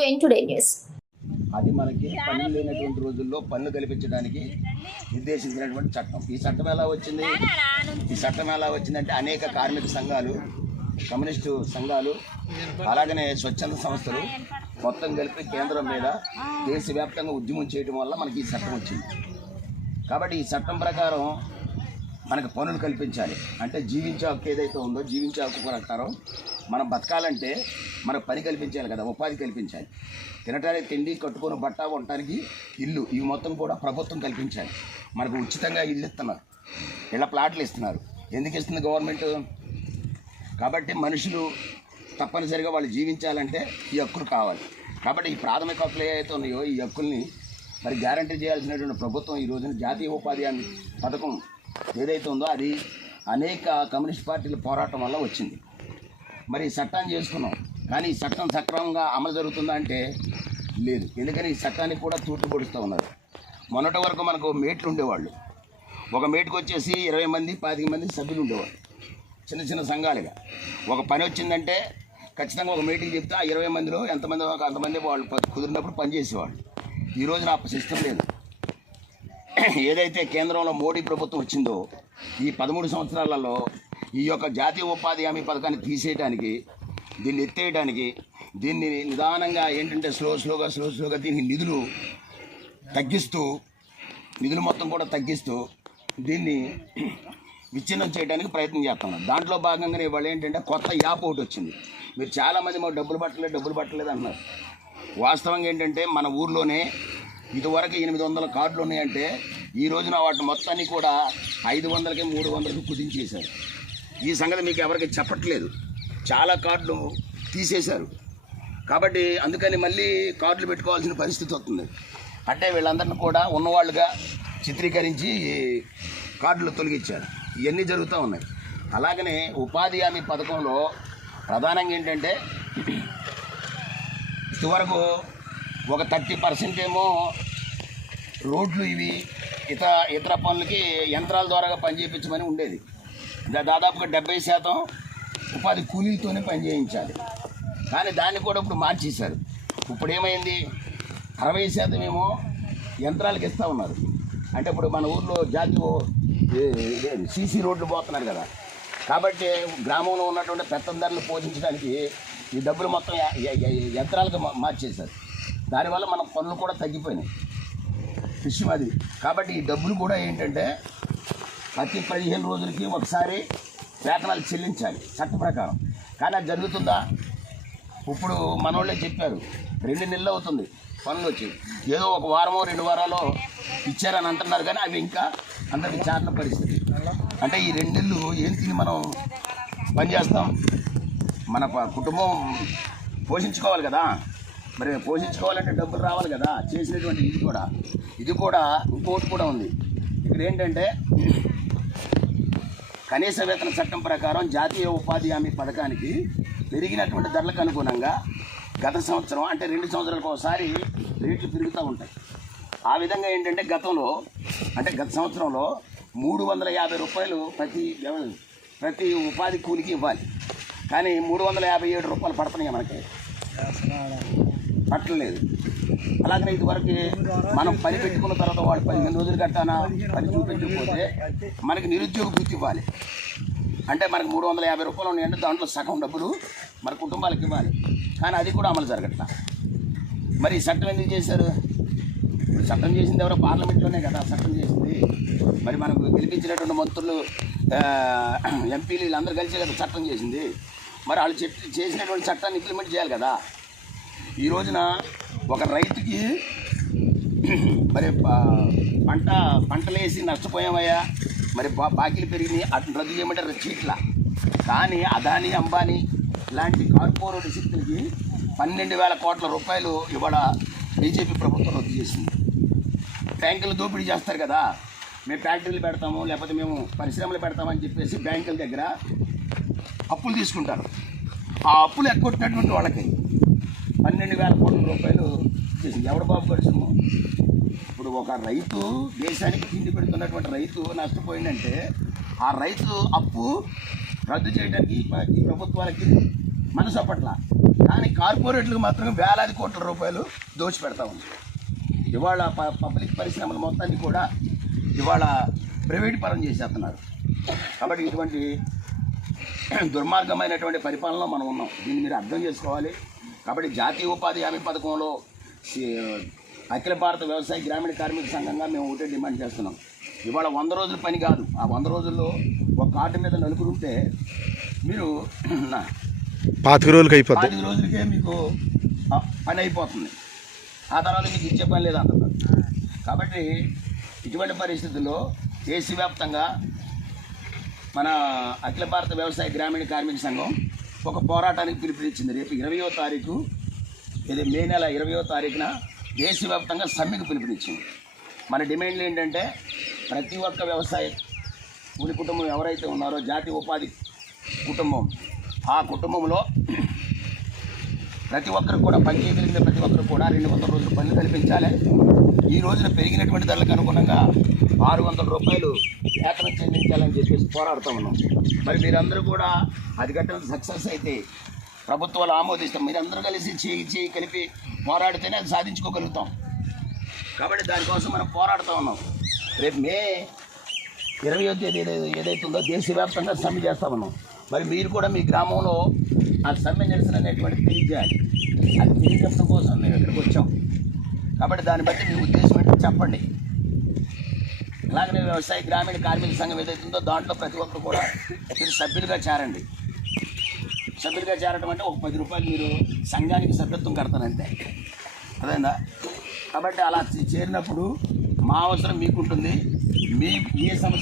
To N today news అది మనకి పనులు లేనటువంటి రోజుల్లో పనులు కల్పించడానికి నిర్దేశించినటువంటి చట్టం. ఈ చట్టం ఎలా వచ్చింది? ఈ చట్టం ఎలా వచ్చిందంటే అనేక కార్మిక సంఘాలు కమ్యూనిస్టు సంఘాలు అలాగనే స్వచ్ఛంద సంస్థలు మొత్తం కలిపి కేంద్రం మీద దేశవ్యాప్తంగా ఉద్యమం చేయడం వల్ల మనకి ఈ చట్టం వచ్చింది. కాబట్టి ఈ చట్టం ప్రకారం మనకు పనులు కల్పించాలి. అంటే జీవించే హక్కు ఏదైతే ఉందో జీవించే హక్కు ప్రకారం మనం బతకాలంటే మనకు పని కల్పించాలి కదా ఉపాధి కల్పించాలి. తినటానికి తిండి కట్టుకొని బట్ట ఉండటానికి ఇల్లు ఇవి మొత్తం కూడా ప్రభుత్వం కల్పించాలి. మనకు ఉచితంగా ఇల్లు ఇస్తున్నారు. ఇళ్ళ ప్లాట్లు ఇస్తున్నారు. ఎందుకు ఇస్తుంది గవర్నమెంట్? కాబట్టి మనుషులు తప్పనిసరిగా వాళ్ళు జీవించాలంటే ఈ హక్కులు కావాలి. కాబట్టి ఈ ప్రాథమిక హక్కులు ఏవైతే ఉన్నాయో ఈ హక్కుల్ని మరి గ్యారంటీ చేయాల్సినటువంటి ప్రభుత్వం ఈ రోజున జాతీయ ఉపాధి పథకం ఏదైతే ఉందో అది అనేక కమ్యూనిస్ట్ పార్టీల పోరాటం వల్ల వచ్చింది. మరి ఈ చట్టాన్ని చేసుకున్నాం. కానీ ఈ చట్టం సక్రమంగా అమలు జరుగుతుందా అంటే లేదు. ఎందుకని ఈ చట్టానికి కూడా తూట్లు పొడుస్తూ ఉన్నారు. మొన్నటి వరకు మనకు మేట్లు ఉండేవాళ్ళు. ఒక మేటుకు వచ్చేసి ఇరవై మంది పాతిక మంది సభ్యులు ఉండేవాళ్ళు. చిన్న చిన్న సంఘాలుగా. ఒక పని వచ్చిందంటే ఖచ్చితంగా ఒక మీటింగ్ చెప్తే ఆ ఇరవై మందిలో ఎంతమంది ఒక అంతమంది వాళ్ళు కుదిరినప్పుడు పనిచేసేవాళ్ళు ఈ రోజున నా సిస్టమ్ లేదు. ఏదైతే కేంద్రంలో మోడీ ప్రభుత్వం వచ్చిందో ఈ పదమూడు సంవత్సరాలలో ఈ యొక్క జాతీయ ఉపాధి హామీ పథకాన్ని తీసేయడానికి దీన్ని ఎత్తేయడానికి దీన్ని నిదానంగా ఏంటంటే స్లో స్లోగా స్లో స్లోగా దీన్ని నిధులు తగ్గిస్తూ నిధులు మొత్తం కూడా తగ్గిస్తూ దీన్ని విచ్ఛిన్నం చేయడానికి ప్రయత్నం చేస్తున్నాం దాంట్లో భాగంగానే ఇవాళ ఏంటంటే కొత్త యాప్ ఒకటి వచ్చింది. మీరు చాలామంది మాకు డబ్బులు పట్టలేదు డబ్బులు పట్టలేదు అంటున్నారు వాస్తవంగా ఏంటంటే మన ఊర్లోనే ఇదివరకు ఎనిమిది వందల కార్డులు ఉన్నాయంటే ఈ రోజున వాటి మొత్తాన్ని కూడా ఐదు వందలకి మూడు వందలకి కుదించేశారు. ఈ సంగతి మీకు ఎవరికి చెప్పట్లేదు. చాలా కార్డులు తీసేశారు. కాబట్టి అందుకని మళ్ళీ కార్డులు పెట్టుకోవాల్సిన పరిస్థితి వస్తుంది. అంటే వీళ్ళందరిని కూడా ఉన్నవాళ్ళుగా చిత్రీకరించి కార్డులు తొలగించారు. ఇవన్నీ జరుగుతూ ఉన్నాయి. అలాగనే ఉపాధి హామీ పథకంలో ప్రధానంగా ఏంటంటే ఇదివరకు ఒక థర్టీ పర్సెంట్ ఏమో రోడ్లు ఇవి ఇతర ఇతర పనులకి యంత్రాల ద్వారా పని చేయించమని ఉండేది. దాదాపుగా డెబ్బై శాతం ఉపాధి కూలీలతోనే పని చేయించాలి కానీ దాన్ని కూడా ఇప్పుడు మార్చేశారు. ఇప్పుడు ఏమైంది? అరవై శాతం ఏమో యంత్రాలకు ఇస్తూ ఉన్నారు. అంటే ఇప్పుడు మన ఊర్లో జాతీయ సీసీ రోడ్లు పోతున్నారు కదా. కాబట్టి గ్రామంలో ఉన్నటువంటి పెత్తందారులు పోషించడానికి ఈ డబ్బులు మొత్తం యంత్రాలకు మార్చేశారు. దానివల్ల మన పనులు కూడా తగ్గిపోయినాయి. ఫిష్ అది కాబట్టి ఈ డబ్బులు కూడా ఏంటంటే ప్రతి పదిహేను రోజులకి ఒకసారి వేతనాలు చెల్లించాలి. చట్ట ప్రకారం. కానీ అది జరుగుతుందా? ఇప్పుడు మనోళ్ళే చెప్పారు. రెండు నెలలు అవుతుంది. పనులు వచ్చి. ఏదో ఒక వారమో రెండు వారాలో ఇచ్చారని అంటున్నారు కానీ అవి ఇంకా అందరికి చాట్ల పరిస్థితి. అంటే ఈ రెండు నెలలు ఏం తిని మనం పనిచేస్తాం? మన కుటుంబం పోషించుకోవాలి కదా? మరి పోషించుకోవాలంటే డబ్బులు రావాలి కదా? చేసినటువంటి ఇది కూడా. ఇది కూడా ఇంకోటి కూడా ఉంది. ఇక్కడ ఏంటంటే కనీస వేతన చట్టం ప్రకారం జాతీయ ఉపాధి హామీ పథకానికి పెరిగినటువంటి ధరలకు అనుగుణంగా గత సంవత్సరం అంటే రెండు సంవత్సరాలకు ఒకసారి రేట్లు పెరుగుతూ ఉంటాయి. ఆ విధంగా ఏంటంటే గతంలో అంటే గత సంవత్సరంలో మూడు వందల యాభై రూపాయలు ప్రతి ప్రతి ఉపాధి కూలికి ఇవ్వాలి. కానీ మూడు వందల యాభై ఏడు రూపాయలు పడుతున్నాయి మనకి. పట్టలేదు. అలాగనే ఇదివరకు మనం పని పెట్టుకున్న తర్వాత వాడు పదిహేను రోజులు కట్టానా? పని చూపించకపోతే మనకి నిరుద్యోగ వృత్తి ఇవ్వాలి. అంటే మనకు మూడు వందల యాభై రూపాయలు ఉన్నాయంటే దాంట్లో సగం డబ్బులు మన కుటుంబాలకు ఇవ్వాలి. కానీ అది కూడా అమలు జరగట్లా. మరి ఈ చట్టం ఎందుకు చేశారు? ఇప్పుడు చట్టం చేసింది ఎవరో పార్లమెంట్లోనే కదా చట్టం చేసింది. మరి మనకు గెలిపించినటువంటి మంత్రులు ఎంపీలు వీళ్ళందరూ కలిసి కదా చట్టం చేసింది. మరి వాళ్ళు చెప్పి చేసినటువంటి చట్టాన్ని ఇంప్లిమెంట్ చేయాలి కదా. ఈ రోజున ఒక రైతుకి మరి పంట పంటలేసి నష్టపోయామయ్యా. మరి బా బాకీలు పెరిగినాయి. అటు రద్దు చేయమంటారు చీట్ల. కానీ అదాని అంబానీ ఇలాంటి కార్పొరేట్ శక్తులకి పన్నెండు వేల కోట్ల రూపాయలు ఇవాళ బీజేపీ ప్రభుత్వం రద్దు చేసింది. బ్యాంకులు దోపిడీ చేస్తారు కదా. మేము ఫ్యాక్టరీలు పెడతాము లేకపోతే మేము పరిశ్రమలు పెడతామని చెప్పేసి బ్యాంకుల దగ్గర అప్పులు తీసుకుంటారు. ఆ అప్పులు ఎక్కొట్టినటువంటి వాళ్ళకి పన్నెండు వేల కోట్ల రూపాయలు చేసింది ఎవడు బాబు పరిశ్రమ? ఇప్పుడు ఒక రైతు దేశానికి తిండి పెడుతున్నటువంటి రైతు నష్టపోయిందంటే ఆ రైతు అప్పు రద్దు చేయడానికి ఈ ప్రభుత్వాలకి మనసు అప్పట్ల. కానీ కార్పొరేట్లకు మాత్రం వేలాది కోట్ల రూపాయలు దోచిపెడతా ఉంది. ఇవాళ ప- పబ్లిక్ పరిశ్రమల మొత్తాన్ని కూడా ఇవాళ ప్రైవేట్ పరం చేసేస్తున్నారు. కాబట్టి ఇటువంటి దుర్మార్గమైనటువంటి పరిపాలనలో మనం ఉన్నాం. దీన్ని మీరు అర్థం చేసుకోవాలి. కాబట్టి జాతీయ ఉపాధి హామీ పథకంలో సి- అఖిల భారత వ్యవసాయ గ్రామీణ కార్మిక సంఘంగా మేము ఒకటే డిమాండ్ చేస్తున్నాం. ఇవాళ వంద రోజుల పని కాదు. ఆ వంద రోజుల్లో ఒక కార్డు మీద నలుగురు ఉంటే మీరు పాతిక రోజులకి అయిపోద్ది. పాతిక రోజులకే మీకు పని అయిపోతుంది. ఆ తర్వాత మీకు ఇచ్చే పని లేదు అంటున్నారు. కాబట్టి ఇటువంటి పరిస్థితుల్లో దేశవ్యాప్తంగా మన అఖిల భారత వ్యవసాయ గ్రామీణ కార్మిక సంఘం ఒక పోరాటానికి పిలుపునిచ్చింది. రేపు ఇరవయో తారీఖు ఇది మే నెల ఇరవయో తారీఖున దేశవ్యాప్తంగా సమ్మెకు పిలుపునిచ్చింది. మన డిమాండ్లు ఏంటంటే ప్రతి ఒక్క వ్యవసాయ కూలి కుటుంబం ఎవరైతే ఉన్నారో జాతి ఉపాధి కుటుంబం ఆ కుటుంబంలో ప్రతి ఒక్కరికి కూడా పని చేయగలిగిన ప్రతి ఒక్కరు కూడా రెండు వందల రోజులు పనులు కల్పించాలి. ఈ రోజున పెరిగినటువంటి ధరలకు అనుగుణంగా ఆరు వందల రూపాయలు వేతనం చెల్లించాలని చెప్పేసి పోరాడుతూ ఉన్నాం. మరి మీరందరూ కూడా అది సక్సెస్ అయితే ప్రభుత్వాలు ఆమోదిస్తాం. మీరందరూ కలిసి చేయి చేయి కలిపి పోరాడితేనే అది సాధించుకోగలుగుతాం. కాబట్టి దానికోసం మనం పోరాడుతూ ఉన్నాం. రేపు మే ఇరవయో తేదీ ఏదైతుందో ఏదైతే ఉందో దేశవ్యాప్తంగా సమ్మె చేస్తా ఉన్నాం. మరి మీరు కూడా మీ గ్రామంలో ఆ సమ్మె నిరసన అనేటువంటి తెలియజేయాలి అది తెలియజెప్పడం కోసం మేము ఇక్కడికి వచ్చాం. కాబట్టి దాన్ని బట్టి మీ ఉద్దేశం ఏంటో చెప్పండి. అలాగనే వ్యవసాయ గ్రామీణ కార్మిక సంఘం ఏదైతుందో దాంట్లో ప్రతి ఒక్కరు కూడా మీరు సభ్యులుగా చేరండి. సభ్యులుగా చేరడం అంటే ఒక పది రూపాయలు మీరు సంఘానికి సభ్యత్వం కడతారంతే అదేనా కాబట్టి అలా చేరినప్పుడు మా అవసరం మీకుంటుంది. మీ ఏ సమస్య